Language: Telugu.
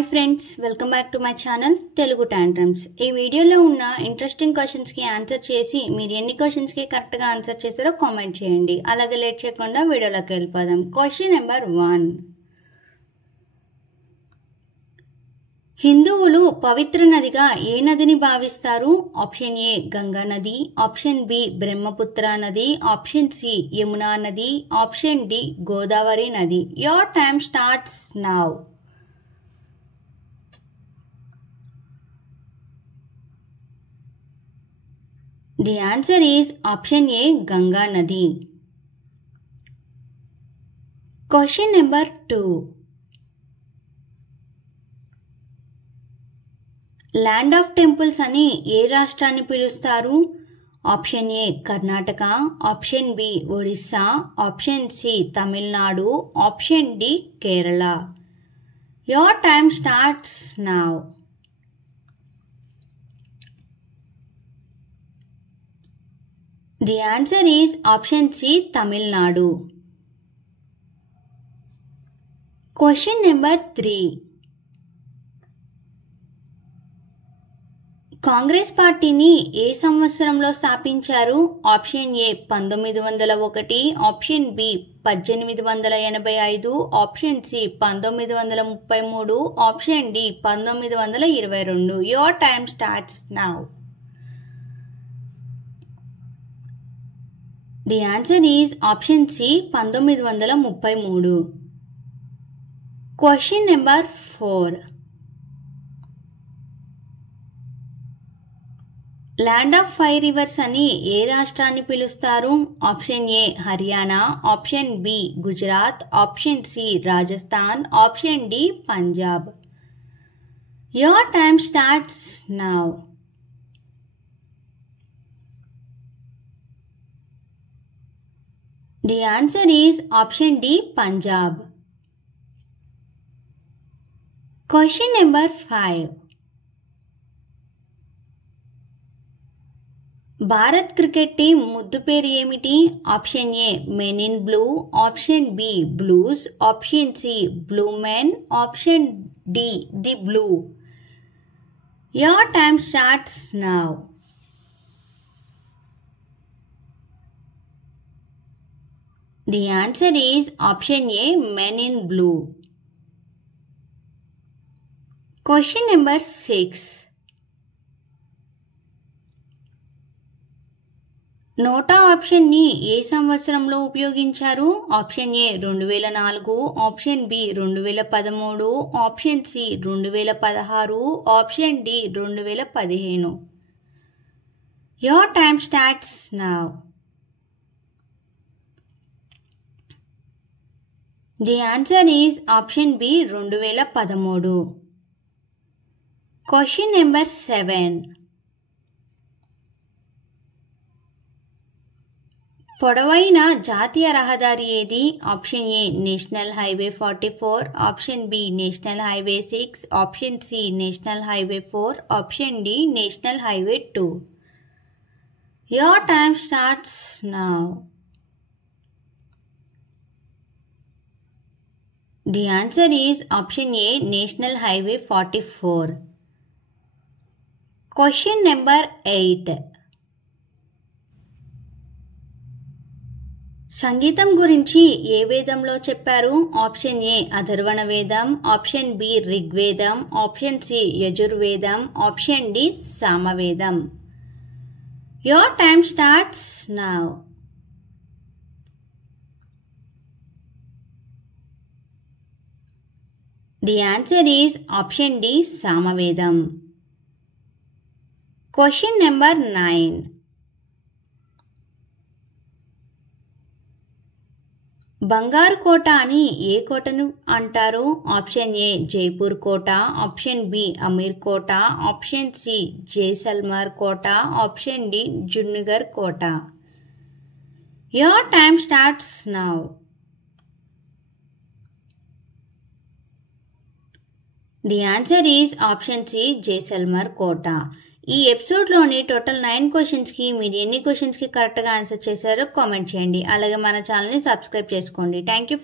Hi friends, welcome back to my channel Telugu tantrums. ఈ వీడియోలో ఉన్న ఇంట్రెస్టింగ్ క్వశ్చన్స్కి ఆన్సర్ చేసి మీరు ఎన్ని క్వశ్చన్స్కి కరెక్ట్గా ఆన్సర్ చేశారో కామెంట్ చేయండి. అలాగే లేట్ చేయకుండా వీడియోలోకి వెళ్ళిపోదాం. Question number 1. హిందువులు పవిత్ర నదిగా ఏ నదిని భావిస్తారు? ఆప్షన్ ఏ గంగా నది, ఆప్షన్ బి బ్రహ్మపుత్ర నది, ఆప్షన్ సి యమునా నది, ఆప్షన్ డి గోదావరి నది. Your time starts now. The answer is option A, Ganga Nadi. Question number 2. Land of Temples అని ఏ రాష్ట్రాన్ని పిలుస్తారు? Option A Karnataka, option B Odisha, option C Tamil Nadu, option D Kerala. Your time starts now. The answer is option C, Tamil Nadu. Question number 3. Congress పార్టీని ఏ సంవత్సరంలో స్థాపించారు? Option A 1901, option B 1885, option C 1933, option D 1922. Your time starts now. The answer is option C, 1933. Question number 4. Land of 5 rivers అని ఏ రాష్ట్రాన్ని పిలుస్తారు? Option A Haryana, option B Gujarat, option C Rajasthan, option D Punjab. Your time starts now. The answer is option D, Punjab. Question number 5. Bharat cricket team ముద్దు పేరు ఏమిటి? Option A men in blue, option B blues, option C blue men, option D the blue. Your time starts now. The answer is option A, Men in Blue. Question number 6. NOTA option ని ఏ సంవత్సరంలో ఉపయోగించారు? Option A 2004, option B 2013, option C 2016, option D 2015. Your time starts now. The answer is option B, 2013. Question number 7. పొడవైన జాతీయ రహదారి ఏది? Option A national highway 44, option B national highway 6, option C national highway 4, option D national highway 2. Your time starts now. The answer is option A, National Highway 44. Question number 8. సంగీతం గురించి ఏ వేదంలో చెప్పారు? Option A Atharva Veda, option B Rigveda, option C Yajurveda, option D Samaveda. Your time starts now. The answer is option D, Samavedam. Question number 9. బంగారు కోట అని ఏ కోటను అంటారు? ఆప్షన్ ఏ జైపూర్ కోట, ఆప్షన్ బి అమీర్ కోట, ఆప్షన్ సి జైసల్మర్ కోట, ఆప్షన్ డి జున్నుగర్ కోట. Your time starts now. The answer is option C, Jaisalmer Kota. ఈ ఎపిసోడ్లోని టోటల్ 9 క్వశ్చన్స్కి మీరు ఎన్ని క్వశ్చన్స్కి కరెక్ట్గా ఆన్సర్ చేశారో కామెంట్ చేయండి. అలాగే మన ఛానల్ని సబ్స్క్రైబ్ చేసుకోండి. Thank you.